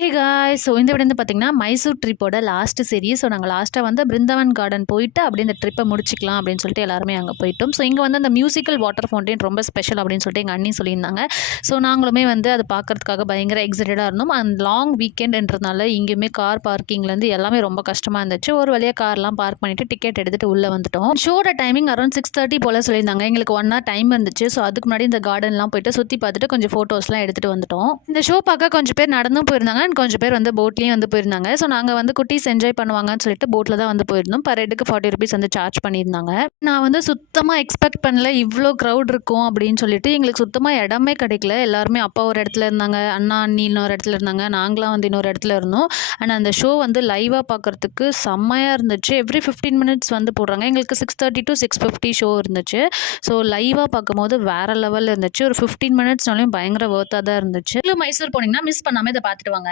Hey guys! So இந்த video வந்து பார்த்தீங்கன்னா, மைசூர் ட்ரிப்போட லாஸ்ட் சீரிஸ். ஸோ நாங்க லாஸ்ட்டா வந்து பிருந்தாவன் கார்டன் போயிட்டு, அப்படியே இந்த ட்ரிப்ப முடிச்சுக்கலாம் அப்படின்னு சொல்லிட்டு எல்லாருமே அங்க போயிட்டோம். ஸோ இங்க வந்து அந்த மியூசிக்கல் வாட்டர் ஃபவுண்டைன் ரொம்ப ஸ்பெஷல் அப்படின்னு சொல்லிட்டு எங்க அண்ணி சொல்லியிருந்தாங்க. ஸோ நாங்களுமே வந்து அத பார்க்கறதுக்காக பயங்கர எக்ஸைட்டடா இருந்தோம். அண்ட் லாங் வீக்கெண்டுன்றதுனால இங்கேயுமே கார் பார்க்கிங்லேருந்து எல்லாமே ரொம்ப கஷ்டமா இருந்துச்சு. ஒரு வழியா கார்லாம் பார்க் பண்ணிட்டு டிக்கெட் எடுத்துட்டு உள்ள வந்துட்டோம். ஷோட டைமிங் அரௌண்ட் 6:30 போல சொல்லியிருந்தாங்க. எங்களுக்கு 1 ஹவர் டைம் இருந்துச்சு. ஸோ அதுக்கு முன்னாடி இந்த கார்டன்லாம் போயிட்டு சுத்தி பார்த்துட்டு கொஞ்சம் ஃபோட்டோஸ்லாம் எடுத்துட்டு வந்துட்டோம். இந்த ஷோ பார்க்க கொஞ்சம் பேர் நடந்தும் போயிருந்தாங்க. அண்ட் கொஞ்சம் பேர் வந்து போட்லேயும் வந்து போயிருந்தாங்க. ஸோ நாங்கள் வந்து குட்டீஸ் என்ஜாய் பண்ணுவாங்கன்னு சொல்லிட்டு போட்டில் தான் வந்து போயிருந்தோம். பர் ஹெட்டுக்கு 40 ருபீஸ் வந்து சார்ஜ் பண்ணியிருந்தாங்க. நான் வந்து சுத்தமாக எக்ஸ்பெக்ட் பண்ணல இவ்வளோ க்ரௌட் இருக்கும் அப்படின்னு சொல்லிட்டு. எங்களுக்கு சுத்தமாக இடமே கிடைக்கல. எல்லாருமே அப்பா ஒரு இடத்துல இருந்தாங்க, அண்ணா அண்ணி இன்னொரு இடத்துல இருந்தாங்க, நாங்களாம் வந்து இன்னொரு இடத்துல இருந்தோம். அண்ட் அந்த ஷோ வந்து லைவாக பார்க்குறதுக்கு செம்மையாக இருந்துச்சு. எவ்ரி 15 மினிட்ஸ் வந்து போடுறாங்க. எங்களுக்கு 6:30 to 6:50 ஷோ இருந்துச்சு. ஸோ லைவாக பார்க்கும்போது வேறு லெவலில் இருந்துச்சு. ஒரு 15 மினிட்ஸ்னாலையும் பயங்கர ஒர்த்தாக தான் இருந்துச்சு. மைசூர் போனீங்கன்னா மிஸ் பண்ணாமல் இதை பார்த்துட்டு வாங்க.